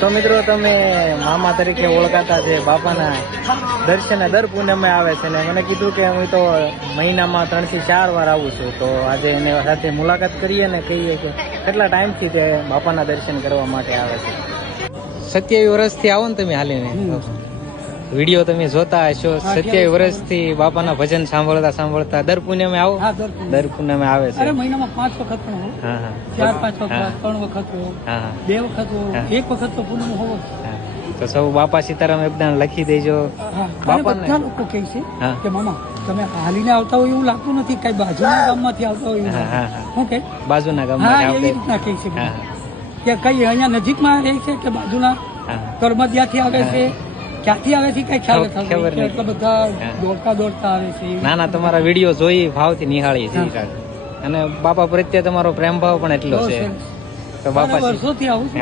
તો મિત્રો તમે મામા તરીકે ઓળખાતા છે બાપાના દર્શને દર પૂનમે આવે છે ને મને કીધું કે હું તો મહિનામાં 3 થી 4 વાર આવું છું. તો આજે એને સાથે મુલાકાત કરીએ ને કહીએ કે કેટલા ટાઈમથી તે બાપાના દર્શન કરવા માટે આવે છે. 27 વર્ષથી આવો ને તમે હાલીને વિડીયો તમે જોતા હશો. 27 વર્ષથી બાપાના ભજન સાંભળતા દર પૂનમે આવો. દર પૂનમે આવે છે. મહિનામાં 5 વખત પણ હોય. હા હા 4-5 વખત 3 વખત હોય. હા 2 વખત હોય. 1 વખત તો પૂનમ હોય. તો સૌ બાપા સીતારામ એકદમ લખી દેજો. બધા લોકો કહે છે કે મામા તમે હાલીને આવતા હોય એવું લાગતું નથી, કઈ બાજુના ગામમાંથી આવતા હોય. શું કે બાજુના ગામમાંથી એવી રીતના કહે છે કે કઈ અહીંયા નજીકમાં રહે છે કે બાજુના કરમદિયાથી આવે છે, ક્યાંથી આવે છે કઈ ખ્યાલ નથી. એટલા બધા દોડતા આવે છે. ના તમારા વિડીયો જોઈ ભાવથી નિહાળી છે અને બાપા પ્રત્યે તમારો પ્રેમ ભાવ પણ એટલો છે. તો બાપા વર્ષોથી આવું છું.